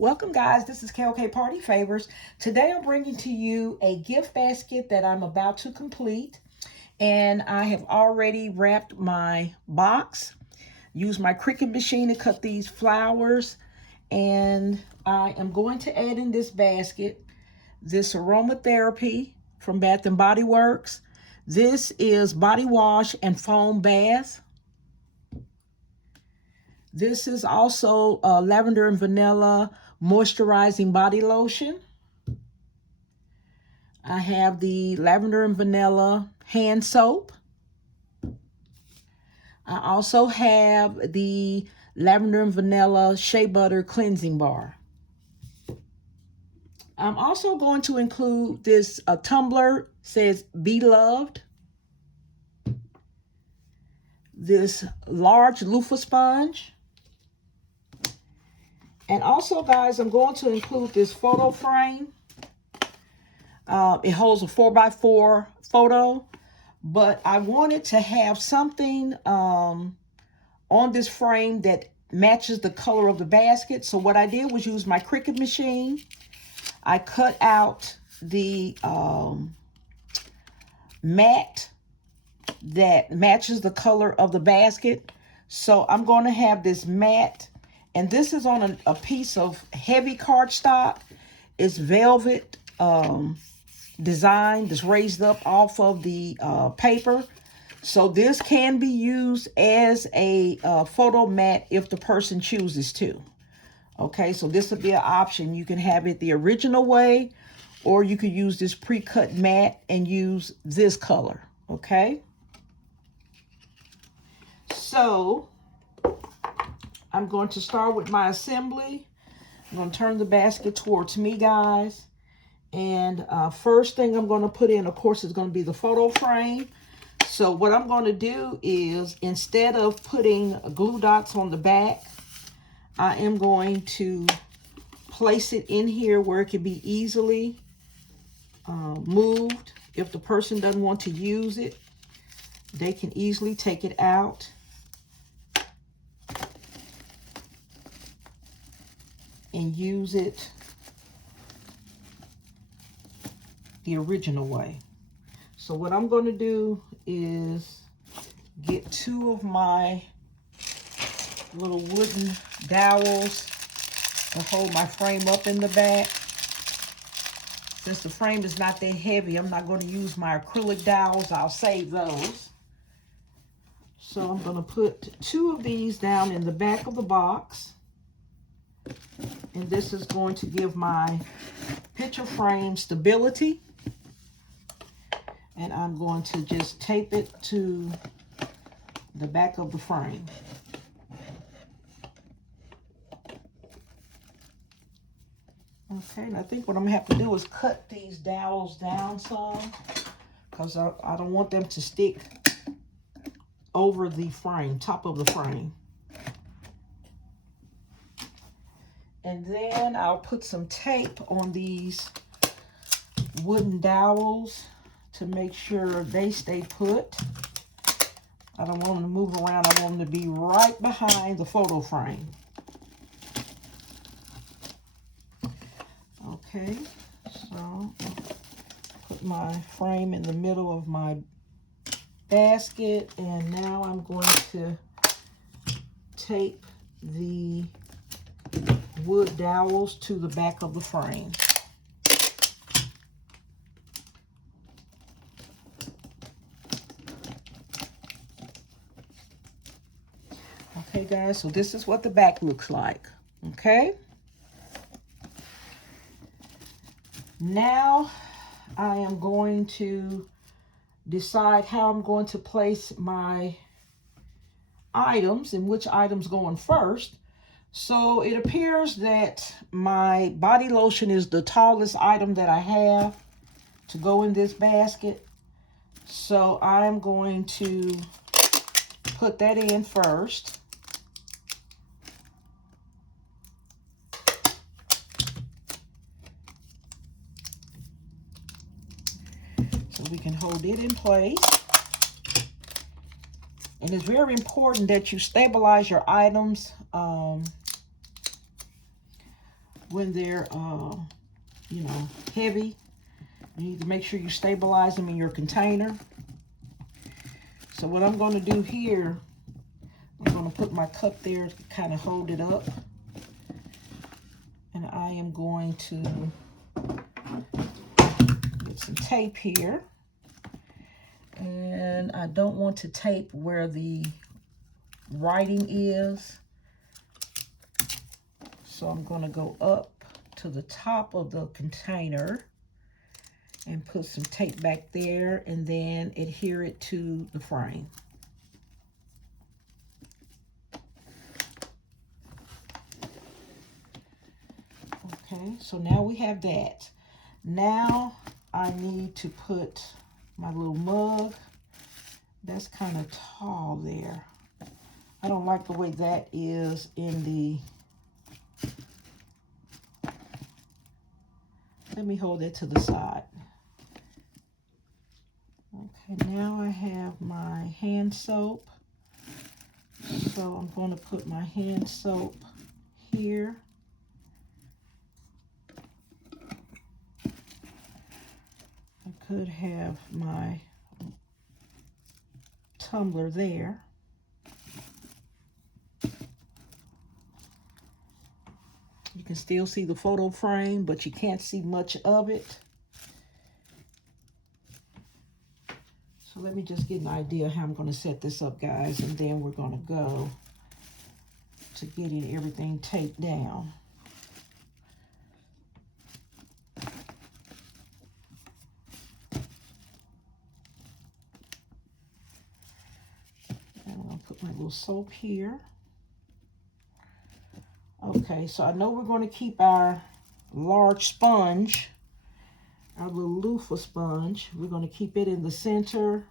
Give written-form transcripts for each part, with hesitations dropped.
Welcome guys, this is KLK Party Favors. Today I'm bringing to you a gift basket that I'm about to complete. And I have already wrapped my box. Used my Cricut machine to cut these flowers. And I am going to add in this basket this aromatherapy from Bath and Body Works. This is body wash and foam bath. This is also lavender and vanilla moisturizing body lotion. I have the lavender and vanilla hand soap. I also have the lavender and vanilla shea butter cleansing bar. I'm also going to include this tumbler, says Be Loved. This large loofah sponge. And also, guys, I'm going to include this photo frame. It holds a 4x4 photo, but I wanted to have something on this frame that matches the color of the basket. So what I did was use my Cricut machine. I cut out the mat that matches the color of the basket. So I'm going to have this mat. And this is on a piece of heavy cardstock. It's velvet design that's raised up off of the paper. So this can be used as a photo mat if the person chooses to. Okay, so this would be an option. You can have it the original way, or you could use this pre-cut mat and use this color. Okay. So I'm going to start with my assembly. I'm going to turn the basket towards me, guys. And first thing I'm going to put in, of course, is going to be the photo frame. So what I'm going to do is, instead of putting glue dots on the back, I am going to place it in here where it can be easily moved. If the person doesn't want to use it, they can easily take it out. And use it the original way. So what I'm going to do is get two of my little wooden dowels to hold my frame up in the back. Since the frame is not that heavy, I'm not going to use my acrylic dowels. I'll save those. So I'm going to put two of these down in the back of the box. And this is going to give my picture frame stability. And I'm going to just tape it to the back of the frame. Okay, and I think what I'm going to have to do is cut these dowels down some, because I don't want them to stick over the frame, top of the frame. And then I'll put some tape on these wooden dowels to make sure they stay put. I don't want them to move around. I want them to be right behind the photo frame. Okay, so put my frame in the middle of my basket, and now I'm going to tape the wood dowels to the back of the frame. Okay, guys, so this is what the back looks like. Okay. Now I am going to decide how I'm going to place my items and which items going first. So it appears that my body lotion is the tallest item that I have to go in this basket. So I'm going to put that in first. So we can hold it in place. And it's very important that you stabilize your items when they're, you know, heavy. You need to make sure you stabilize them in your container. So what I'm going to do here, I'm going to put my cup there to kind of hold it up. And I am going to get some tape here. And I don't want to tape where the writing is. So I'm going to go up to the top of the container and put some tape back there and then adhere it to the frame. Okay, so now we have that. Now I need to put my little mug. That's kind of tall there. I don't like the way that is in the... Let me hold that to the side. Okay, now I have my hand soap. So I'm going to put my hand soap here. I could have my tumbler there. You can still see the photo frame, but you can't see much of it. So let me just get an idea how I'm going to set this up, guys, and then we're going to go to getting everything taped down. And I'm going to put my little soap here. Okay, so I know we're going to keep our large sponge, our little loofah sponge. We're going to keep it in the center.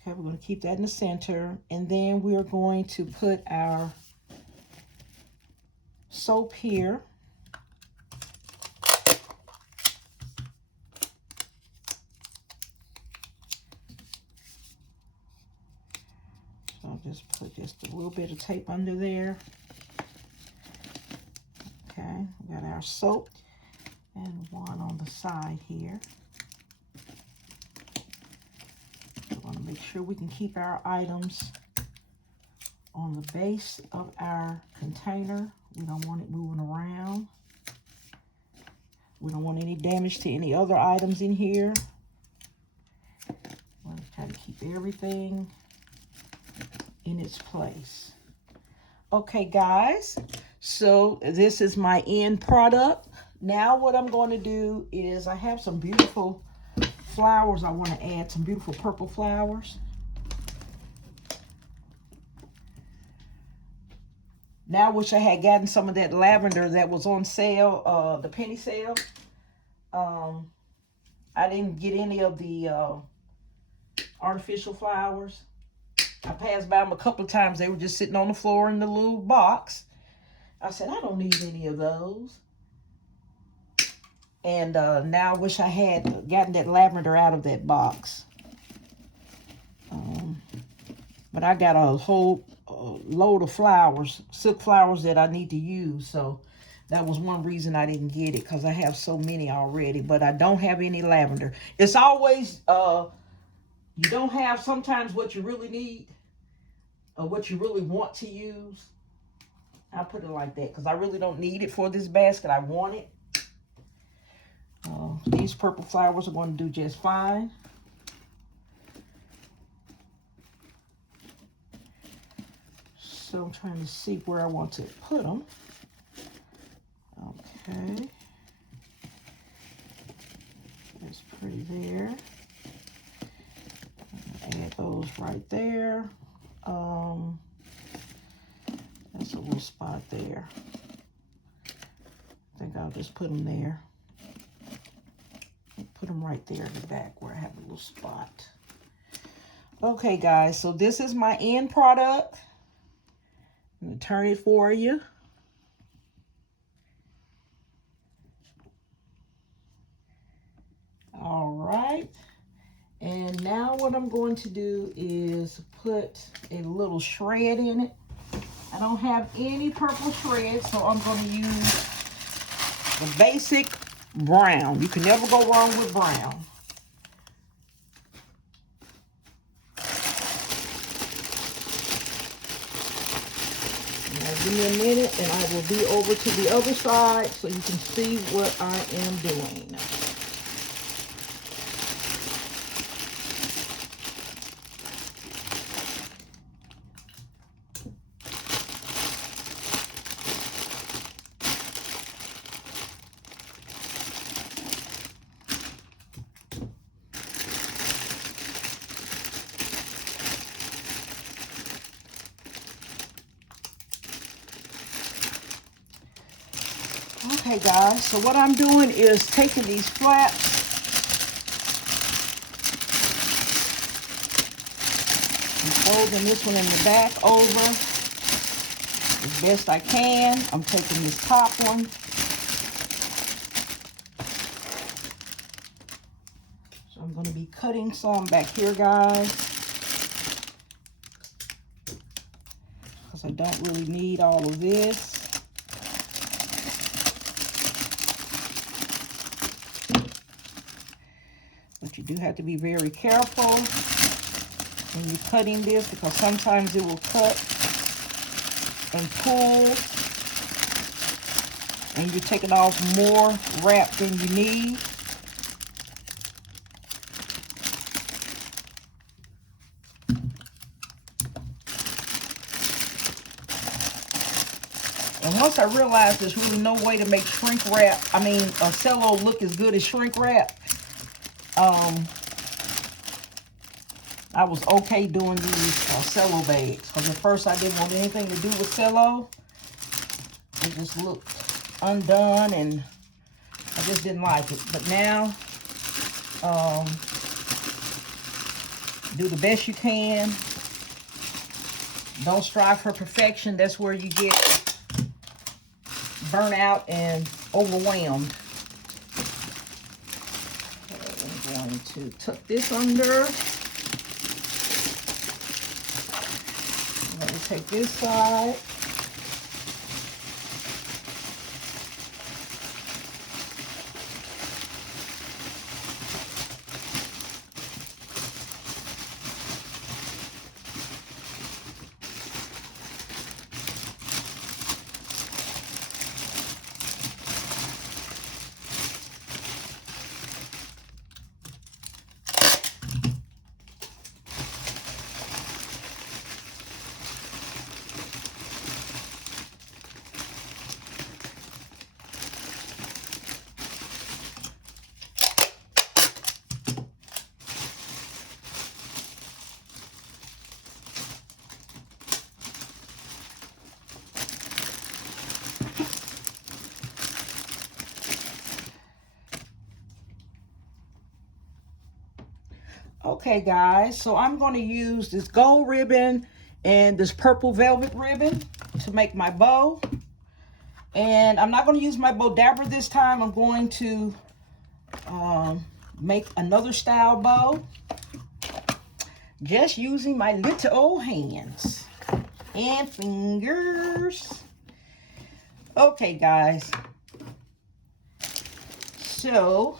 Okay, we're going to keep that in the center. And then we're going to put our soap here. So I'll just put just a little bit of tape under there. Okay, we got our soap and one on the side here. We want to make sure we can keep our items on the base of our container. We don't want it moving around. We don't want any damage to any other items in here. Want to try to keep everything in its place. Okay, guys, so this is my end product. Now what I'm going to do is I have some beautiful flowers. I want to add some beautiful purple flowers. Now I wish I had gotten some of that lavender that was on sale, the penny sale. I didn't get any of the artificial flowers. I passed by them a couple of times. They were just sitting on the floor in the little box. I said, I don't need any of those. And now I wish I had gotten that lavender out of that box. But I got a whole load of flowers, silk flowers that I need to use. So that was one reason I didn't get it, because I have so many already. But I don't have any lavender. It's always, you don't have sometimes what you really need or what you really want to use. I put it like that because I really don't need it for this basket. I want it. These purple flowers are going to do just fine. So I'm trying to see where I want to put them. Okay. That's pretty there. Add those right there. That's a little spot there. I think I'll just put them there. Put them right there in the back where I have a little spot. Okay, guys, so this is my end product. I'm going to turn it for you. All right. And now what I'm going to do is put a little shred in it. I don't have any purple shred, so I'm going to use the basic brown. You can never go wrong with brown. Now give me a minute and I will be over to the other side so you can see what I am doing. Okay guys, so what I'm doing is taking these flaps and folding this one in the back over as best I can. I'm taking this top one. So I'm going to be cutting some back here, guys, because I don't really need all of this. But you do have to be very careful when you're cutting this, because sometimes it will cut and pull and you're taking off more wrap than you need. And once I realized there's really no way to make shrink wrap, a cello look as good as shrink wrap, I was okay doing these cello bags, because at first I didn't want anything to do with cello. It just looked undone and I just didn't like it. But now, do the best you can. Don't strive for perfection. That's where you get burnt out and overwhelmed. Okay, I'm going to tuck this under. Let me take this side. Okay guys, so I'm going to use this gold ribbon and this purple velvet ribbon to make my bow. And I'm not going to use my bow dabber this time. I'm going to make another style bow, just using my little old hands and fingers. Okay guys, so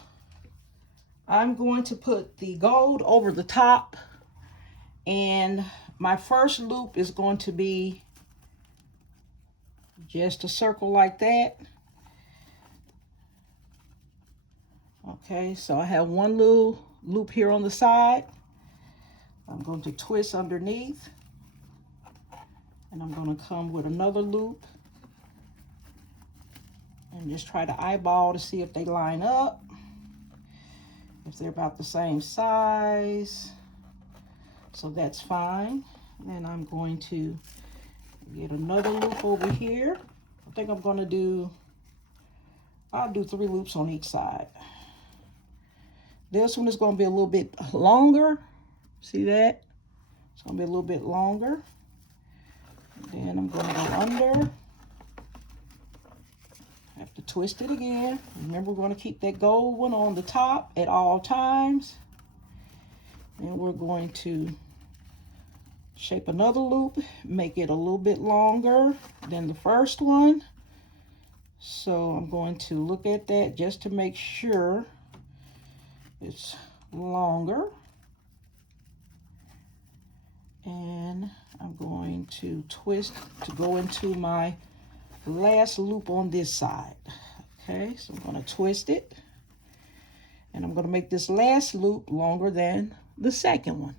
I'm going to put the gold over the top, and my first loop is going to be just a circle like that. Okay, so I have one little loop here on the side. I'm going to twist underneath, and I'm going to come with another loop and just try to eyeball to see if they line up. If they're about the same size, so that's fine. Then I'm going to get another loop over here. I think I'm going to do, I'll do 3 loops on each side. This one is going to be a little bit longer. See that? It's going to be a little bit longer. And then I'm going to go under. Have to twist it again. Remember, we're going to keep that gold one on the top at all times. And we're going to shape another loop, make it a little bit longer than the first one. So I'm going to look at that just to make sure it's longer. And I'm going to twist to go into my last loop on this side. Okay, so I'm going to twist it. And I'm going to make this last loop longer than the second one.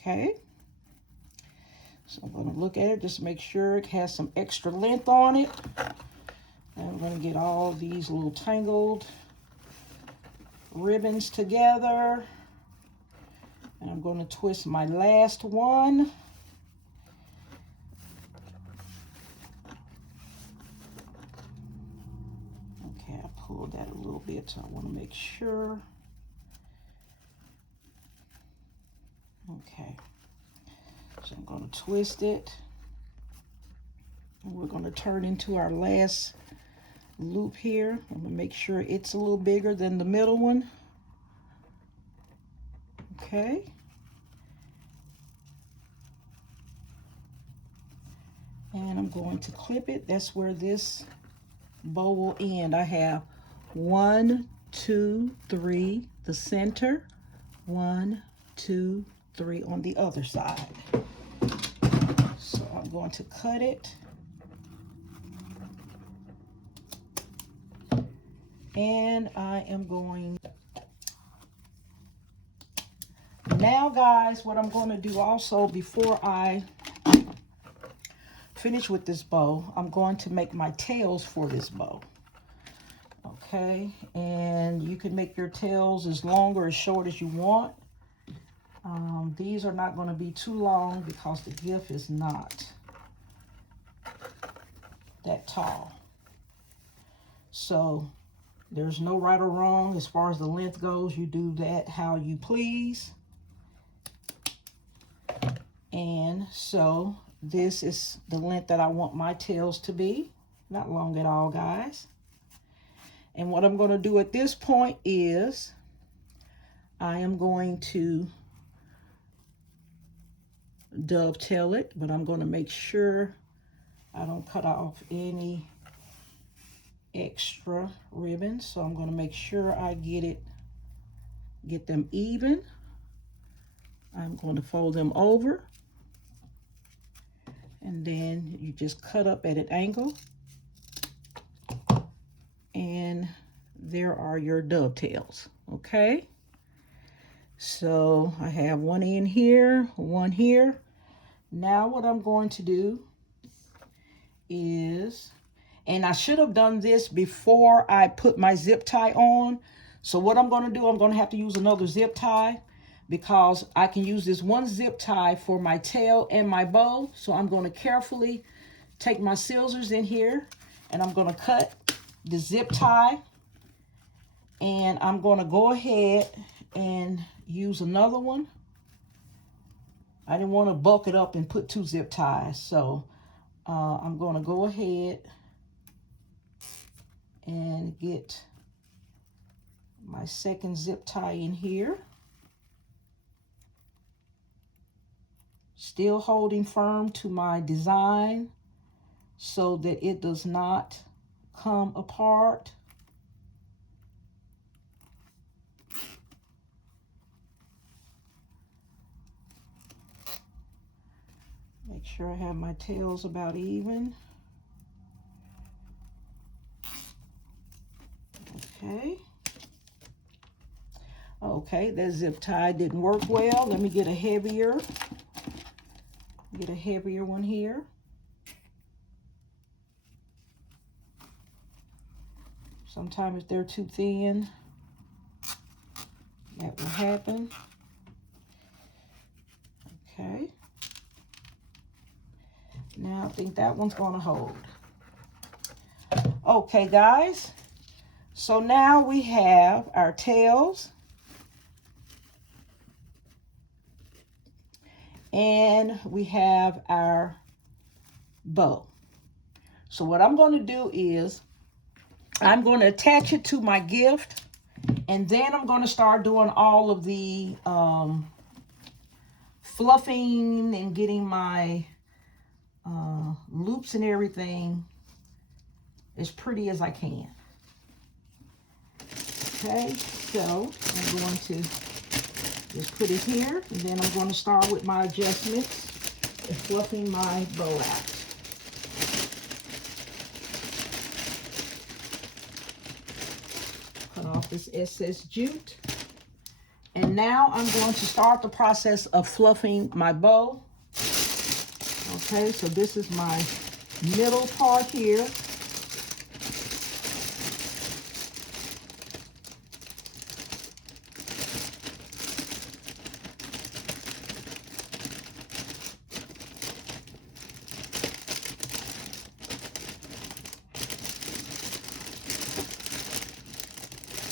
Okay, so I'm going to look at it, just make sure it has some extra length on it. And I'm going to get all these little tangled ribbons together. And I'm going to twist my last one. Okay, I pulled that a little bit, so I want to make sure. Okay, so I'm going to twist it. And we're going to turn into our last loop here. I'm going to make sure it's a little bigger than the middle one. Okay. And I'm going to clip it. That's where this bow will end. I have 1, 2, 3, the center, 1, 2, 3 on the other side. So I'm going to cut it. And I am going. Now guys, what I'm going to do also before I finish with this bow, I'm going to make my tails for this bow. Okay, and you can make your tails as long or as short as you want. These are not going to be too long because the gift is not that tall. So there's no right or wrong as far as the length goes. You do that how you please. And so this is the length that I want my tails to be. Not long at all, guys. And what I'm going to do at this point is I am going to dovetail it, but I'm going to make sure I don't cut off any extra ribbons. So I'm going to make sure I get them even. I'm going to fold them over. And then you just cut up at an angle. And there are your dovetails, okay? So I have one in here, one here. Now what I'm going to do is, and I should have done this before I put my zip tie on. So what I'm going to do, I'm going to have to use another zip tie because I can use this one zip tie for my tail and my bow. So I'm going to carefully take my scissors in here and I'm going to cut the zip tie. And I'm going to go ahead and use another one. I didn't want to bulk it up and put two zip ties. So I'm going to go ahead and get my second zip tie in here. Still holding firm to my design so that it does not come apart. Make sure I have my tails about even. Okay. Okay, that zip tie didn't work well. Let me get a heavier one here. Sometimes if they're too thin, that will happen. Okay. Now I think that one's going to hold. Okay, guys. So now we have our tails. And we have our bow. So what I'm going to do is I'm going to attach it to my gift, and then I'm going to start doing all of the fluffing and getting my loops and everything as pretty as I can. Okay, so I'm going to just put it here, and then I'm going to start with my adjustments and fluffing my bow out. Cut off this excess jute. And now I'm going to start the process of fluffing my bow. Okay, so this is my middle part here.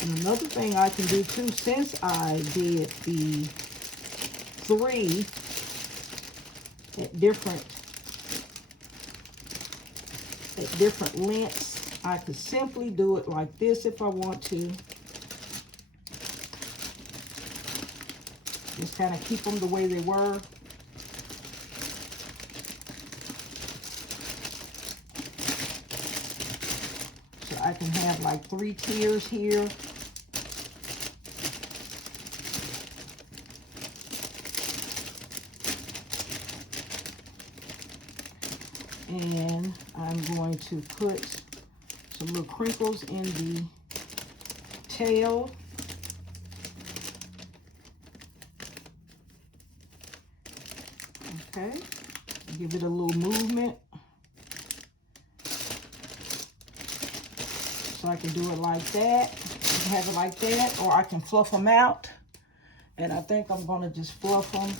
And another thing I can do too, since I did the 3 at different lengths, I could simply do it like this if I want to. Just kind of keep them the way they were. So I can have like 3 tiers here. And I'm going to put some little crinkles in the tail. Okay, give it a little movement. So I can do it like that, have it like that, or I can fluff them out. And I think I'm going to just fluff them.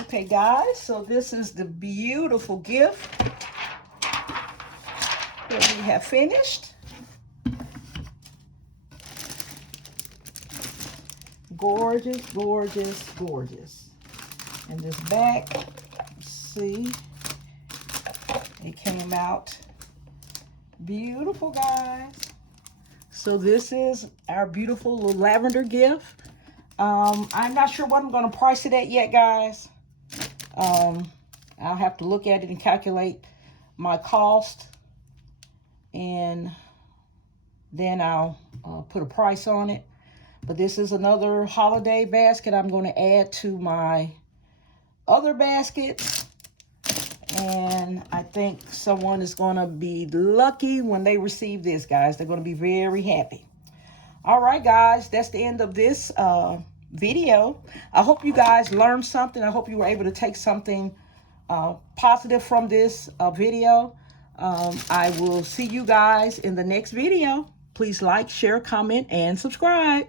Okay, guys, so this is the beautiful gift that we have finished. Gorgeous, gorgeous, gorgeous. And this back, see, it came out beautiful, guys. So this is our beautiful little lavender gift. I'm not sure what I'm going to price it at yet, guys. I'll have to look at it and calculate my cost, and then I'll put a price on it. But this is another holiday basket I'm going to add to my other baskets, and I think someone is going to be lucky when they receive this, guys. They're going to be very happy. All right, guys, that's the end of this video. I hope you guys learned something. I hope you were able to take something positive from this video. I will see you guys in the next video. Please like, share, comment, and subscribe.